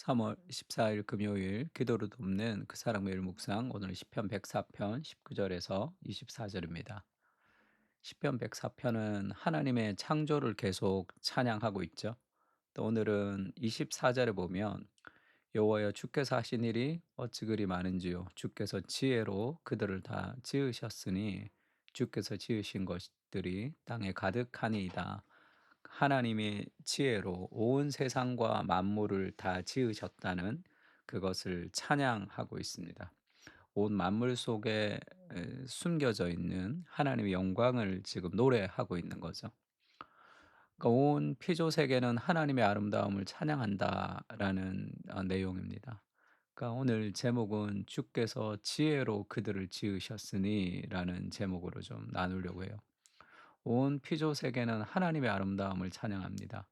3월 14일 금요일 기도로 돕는 그 사람 매일 묵상 오늘 시편 104편 19절에서 24절입니다. 시편 104편은 하나님의 창조를 계속 찬양하고 있죠. 또 오늘은 24절에 보면 여호와여 주께서 하신 일이 어찌 그리 많은지요 주께서 지혜로 그들을 다 지으셨으니 주께서 지으신 것들이 땅에 가득하니이다. 하나님이 지혜로 온 세상과 만물을 다 지으셨다는 그것을 찬양하고 있습니다. 온 만물 속에 숨겨져 있는 하나님의 영광을 지금 노래하고 있는 거죠. 그러니까 온 피조 세계는 하나님의 아름다움을 찬양한다라는 내용입니다. 그러니까 오늘 제목은 주께서 지혜로 그들을 지으셨으니라는 제목으로 좀 나누려고 해요. 온 피조 세계는 하나님의 아름다움을 찬양합니다.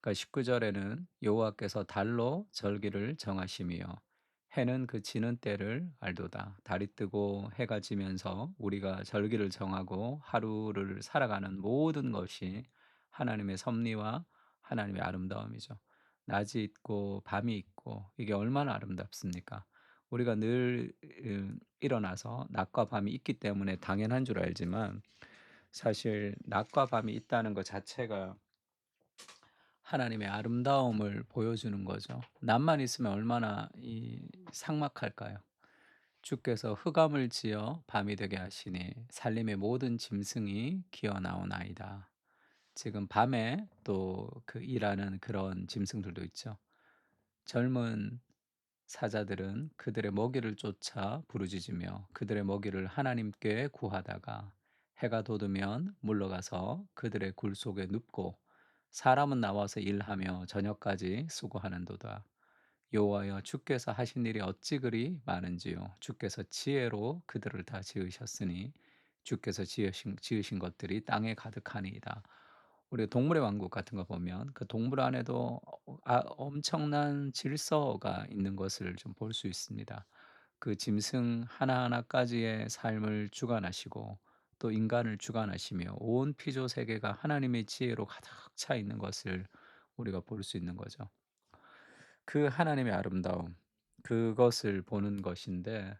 그러니까 19절에는 여호와께서 달로 절기를 정하시며 해는 그 지는 때를 알도다. 달이 뜨고 해가 지면서 우리가 절기를 정하고 하루를 살아가는 모든 것이 하나님의 섭리와 하나님의 아름다움이죠. 낮이 있고 밤이 있고 이게 얼마나 아름답습니까? 우리가 늘 일어나서 낮과 밤이 있기 때문에 당연한 줄 알지만 사실 낮과 밤이 있다는 것 자체가 하나님의 아름다움을 보여주는 거죠. 낮만 있으면 얼마나 이 삭막할까요? 주께서 흑암을 지어 밤이 되게 하시니 살림의 모든 짐승이 기어 나오나이다. 지금 밤에 또 그 일하는 그런 짐승들도 있죠. 젊은 사자들은 그들의 먹이를 쫓아 부르짖으며 그들의 먹이를 하나님께 구하다가 해가 돋으면 물러가서 그들의 굴 속에 눕고 사람은 나와서 일하며 저녁까지 수고하는도다. 여호와여 주께서 하신 일이 어찌 그리 많은지요. 주께서 지혜로 그들을 다 지으셨으니 주께서 지으신 것들이 땅에 가득하니이다. 우리 동물의 왕국 같은 거 보면 그 동물 안에도 엄청난 질서가 있는 것을 좀 볼 수 있습니다. 그 짐승 하나하나까지의 삶을 주관하시고 또 인간을 주관하시며 온 피조 세계가 하나님의 지혜로 가득 차 있는 것을 우리가 볼 수 있는 거죠. 그 하나님의 아름다움 그것을 보는 것인데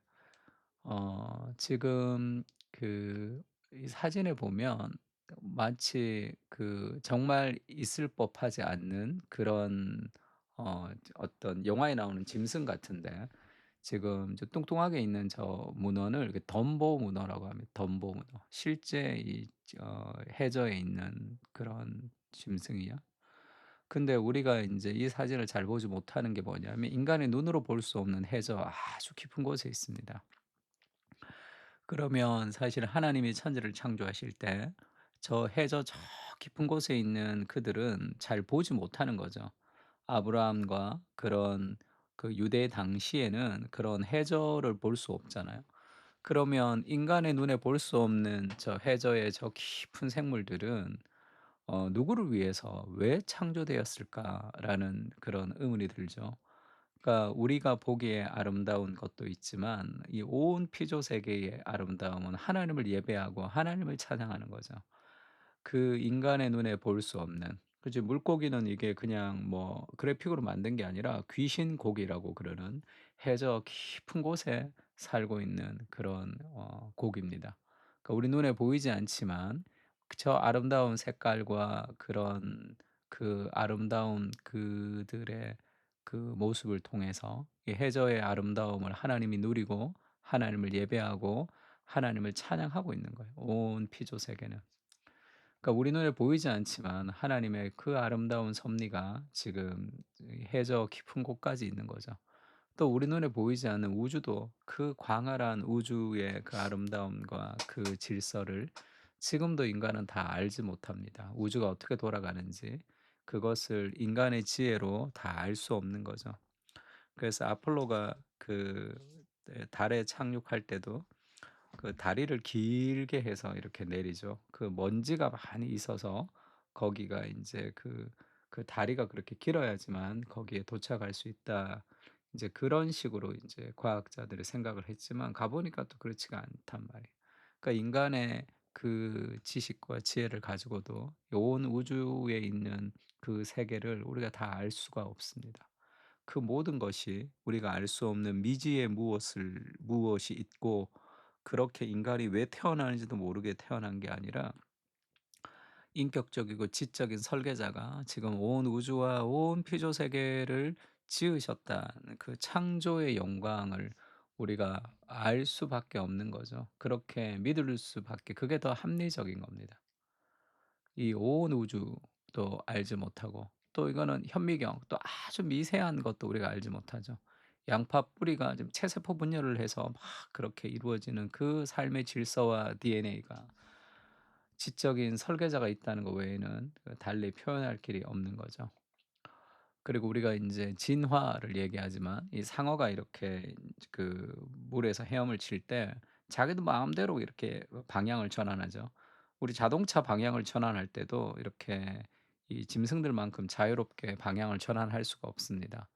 지금 그 이 사진에 보면 마치 그 정말 있을 법하지 않는 그런 어떤 영화에 나오는 짐승 같은데 지금 저 뚱뚱하게 있는 저 문어를 그 덤보 문어라고 합니다. 덤보 문어. 실제 이 해저에 있는 그런 짐승이요. 근데 우리가 인제 이 사진을 잘 보지 못하는 게 뭐냐면 인간의 눈으로 볼 수 없는 해저 아주 깊은 곳에 있습니다. 그러면 사실 하나님이 천지를 창조하실 때 저 해저 저 깊은 곳에 있는 그들은 잘 보지 못하는 거죠. 아브라함과 그런 그 유대 당시에는 그런 해저를 볼 수 없잖아요. 그러면 인간의 눈에 볼 수 없는 저 해저의 저 깊은 생물들은 '누구를 위해서 왜 창조되었을까?'라는 그런 의문이 들죠. 그러니까 우리가 보기에 아름다운 것도 있지만 이 온 피조 세계의 아름다움은 하나님을 예배하고 하나님을 찬양하는 거죠. 그 인간의 눈에 볼 수 없는 그지 물고기는 이게 그냥 뭐 그래픽으로 만든 게 아니라 귀신 고기라고 그러는 해저 깊은 곳에 살고 있는 그런 고기입니다. 그러니까 우리 눈에 보이지 않지만 저 아름다운 색깔과 그런 그 아름다운 그들의 그 모습을 통해서 이 해저의 아름다움을 하나님이 누리고 하나님을 예배하고 하나님을 찬양하고 있는 거예요, 온 피조 세계는. 그러니까 우리 눈에 보이지 않지만 하나님의 그 아름다운 섭리가 지금 이 해저 깊은 곳까지 있는 거죠. 또 우리 눈에 보이지 않는 우주도 그 광활한 우주의 그 아름다움과 그 질서를 지금도 인간은 다 알지 못합니다. 우주가 어떻게 돌아가는지 그것을 인간의 지혜로 다 알 수 없는 거죠. 그래서 아폴로가 그 달에 착륙할 때도 그 다리를 길게 해서 이렇게 내리죠. 그 먼지가 많이 있어서 거기가 인제 그 다리가 그렇게 길어야지만 거기에 도착할 수 있다. 인제 그런 식으로 인제 과학자들이 생각을 했지만 가 보니까 또 그렇지가 않단 말이에요. 그러니까 인간의 그 지식과 지혜를 가지고도 온 우주에 있는 그 세계를 우리가 다 알 수가 없습니다. 그 모든 것이 우리가 알 수 없는 미지의 무엇이 있고, 그렇게 인간이 왜 태어나는지도 모르게 태어난 게 아니라 인격적이고 지적인 설계자가 지금 온 우주와 온 피조 세계를 지으셨다는 그 창조의 영광을 우리가 알 수밖에 없는 거죠. 그렇게 믿을 수밖에, 그게 더 합리적인 겁니다. 이 온 우주도 알지 못하고, 또 이거는 현미경, 또 아주 미세한 것도 우리가 알지 못하죠. 양파 뿌리가 지금 체세포 분열을 해서 막 그렇게 이루어지는 그 삶의 질서와 DNA가 지적인 설계자가 있다는 것 외에는 달리 표현할 길이 없는 거죠. 그리고 우리가 인제 진화를 얘기하지만, 이 상어가 이렇게 그 물에서 헤엄을 칠 때 자기도 마음대로 이렇게 방향을 전환하죠. 우리 자동차 방향을 전환할 때도 이렇게 이 짐승들만큼 자유롭게 방향을 전환할 수가 없습니다.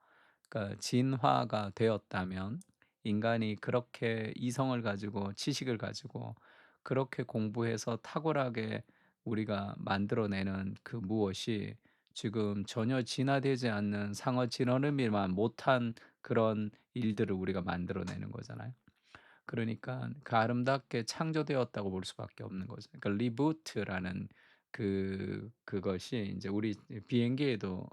그러니까 진화가 되었다면 인간이 그렇게 이성을 가지고 지식을 가지고 그렇게 공부해서 탁월하게 우리가 만들어내는 그 무엇이 지금 전혀 진화되지 않는 상어 진화론이만 못한 그런 일들을 우리가 만들어내는 거잖아요. 그러니까 그 아름답게 창조되었다고 볼 수밖에 없는 거죠. 그러니까 리부트라는 그것이 인제 우리 비행기에도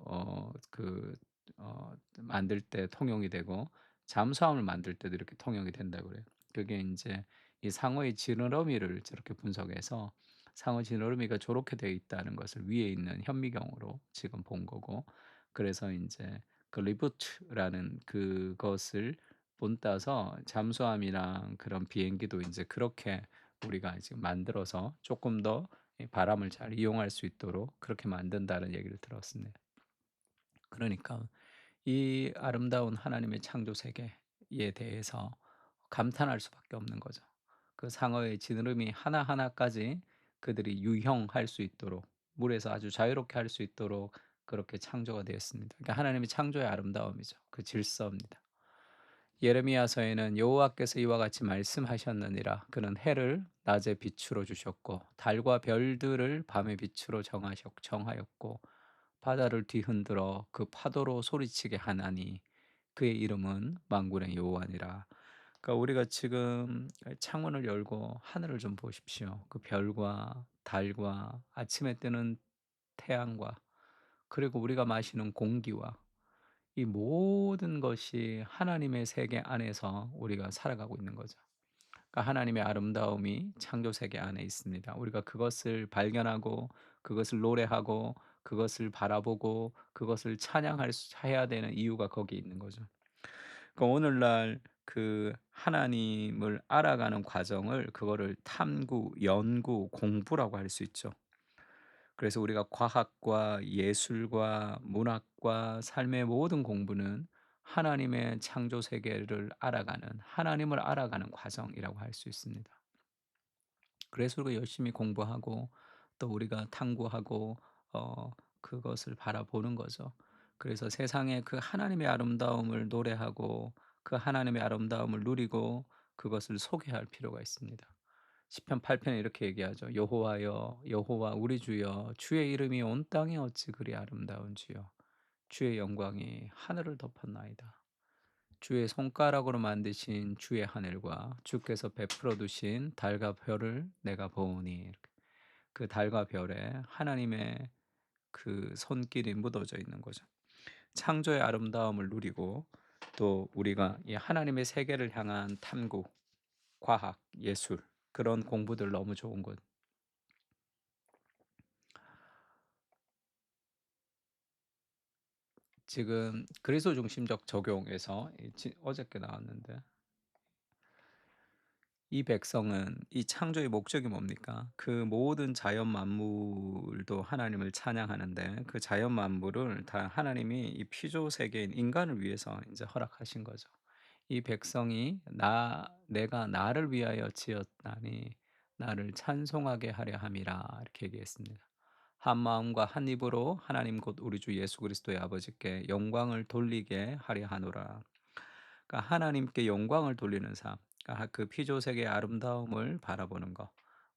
만들 때 통용이 되고, 잠수함을 만들 때도 이렇게 통용이 된다고 그래요. 그게 인제 이 상어의 지느러미를 저렇게 분석해서 상어 지느러미가 저렇게 되어 있다는 것을 위에 있는 현미경으로 지금 본 거고, 그래서 인제 그 리부트라는 그것을 본따서 잠수함이랑 그런 비행기도 인제 그렇게 우리가 지금 만들어서 쪼끔 더 이 바람을 잘 이용할 수 있도록 그렇게 만든다는 얘기를 들었습니다. 그러니까 이 아름다운 하나님의 창조 세계에 대해서 감탄할 수밖에 없는 거죠. 그 상어의 지느러미 하나하나까지 그들이 유형할 수 있도록, 물에서 아주 자유롭게 할 수 있도록 그렇게 창조가 되었습니다. 그러니까 하나님의 창조의 아름다움이죠. 그 질서입니다. 예레미야서에는 여호와께서 이와 같이 말씀하셨느니라. 그는 해를 낮에 빛으로 주셨고 달과 별들을 밤의 빛으로 정하였고 바다를 뒤흔들어 그 파도로 소리치게 하나니 그의 이름은 만군의 여호와니라. 그러니까 우리가 지금 창문을 열고 하늘을 좀 보십시오. 그 별과 달과 아침에 뜨는 태양과, 그리고 우리가 마시는 공기와, 이 모든 것이 하나님의 세계 안에서 우리가 살아가고 있는 거죠. 그러니까 하나님의 아름다움이 창조 세계 안에 있습니다. 우리가 그것을 발견하고 그것을 노래하고 그것을 바라보고 그것을 해야 되는 이유가 거기에 있는 거죠. 그러니까 오늘날 그 하나님을 알아가는 과정을, 그거를 탐구, 연구, 공부라고 할 수 있죠. 그래서 우리가 과학과 예술과 문학과 삶의 모든 공부는 하나님의 창조 세계를 알아가는, 하나님을 알아가는 과정이라고 할 수 있습니다. 그래서 우리가 열심히 공부하고 또 우리가 탐구하고 그것을 바라보는 거죠. 그래서 세상에 그 하나님의 아름다움을 노래하고 그 하나님의 아름다움을 누리고 그것을 소개할 필요가 있습니다. 시편 8 편에 이렇게 얘기하죠. 여호와여 여호와 우리 주여 주의 이름이 온 땅에 어찌 그리 아름다운지요. 주의 영광이 하늘을 덮었나이다. 주의 손가락으로 만드신 주의 하늘과 주께서 베풀어 두신 달과 별을 내가 보오니, 그 달과 별에 하나님의 그 손길이 묻어져 있는 거죠. 창조의 아름다움을 누리고 또 우리가 이 하나님의 세계를 향한 탐구, 과학, 예술, 그런 공부들 너무 좋은 것. 지금 그리스도 중심적 적용에서 어저께 나왔는데, 이 백성은 이 창조의 목적이 뭡니까? 그 모든 자연 만물도 하나님을 찬양하는데 그 자연 만물을 다 하나님이 이 피조 세계인 인간을 위해서 이제 허락하신 거죠. 이 백성이 내가 나를 위하여 지었나니 나를 찬송하게 하려 함이라, 이렇게 얘기했습니다. 한 마음과 한 입으로 하나님 곧 우리 주 예수 그리스도의 아버지께 영광을 돌리게 하려 하노라. 그러니까 하나님께 영광을 돌리는 삶, 그러니까 그 피조색의 아름다움을 바라보는 것.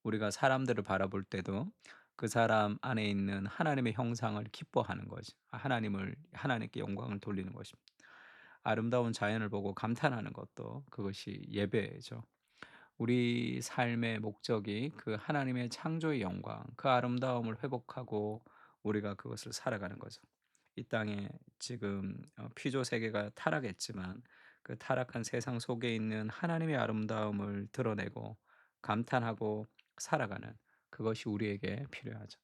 우리가 사람들을 바라볼 때도 그 사람 안에 있는 하나님의 형상을 기뻐하는 거죠. 하나님께 영광을 돌리는 것입니다. 아름다운 자연을 보고 감탄하는 것도 그것이 예배죠. 우리 삶의 목적이 그 하나님의 창조의 영광, 그 아름다움을 회복하고 우리가 그것을 살아가는 거죠. 이 땅에 지금 피조 세계가 타락했지만 그 타락한 세상 속에 있는 하나님의 아름다움을 드러내고 감탄하고 살아가는 그것이 우리에게 필요하죠.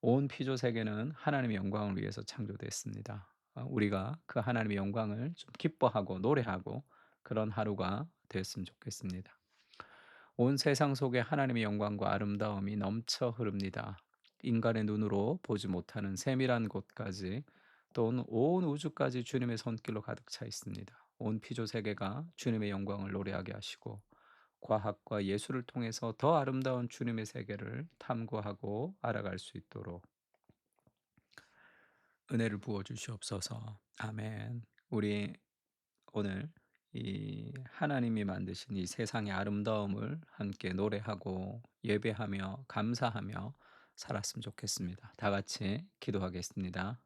온 피조 세계는 하나님의 영광을 위해서 창조됐습니다. 우리가 그 하나님의 영광을 좀 기뻐하고 노래하고 그런 하루가 되었으면 좋겠습니다. 온 세상 속에 하나님의 영광과 아름다움이 넘쳐 흐릅니다. 인간의 눈으로 보지 못하는 세밀한 곳까지 또는 온 우주까지 주님의 손길로 가득 차 있습니다. 온 피조 세계가 주님의 영광을 노래하게 하시고 과학과 예술을 통해서 더 아름다운 주님의 세계를 탐구하고 알아갈 수 있도록 은혜를 부어 주시옵소서. 아멘. 우리 오늘 이 하나님이 만드신 이 세상의 아름다움을 함께 노래하고 예배하며 감사하며 살았으면 좋겠습니다. 다 같이 기도하겠습니다.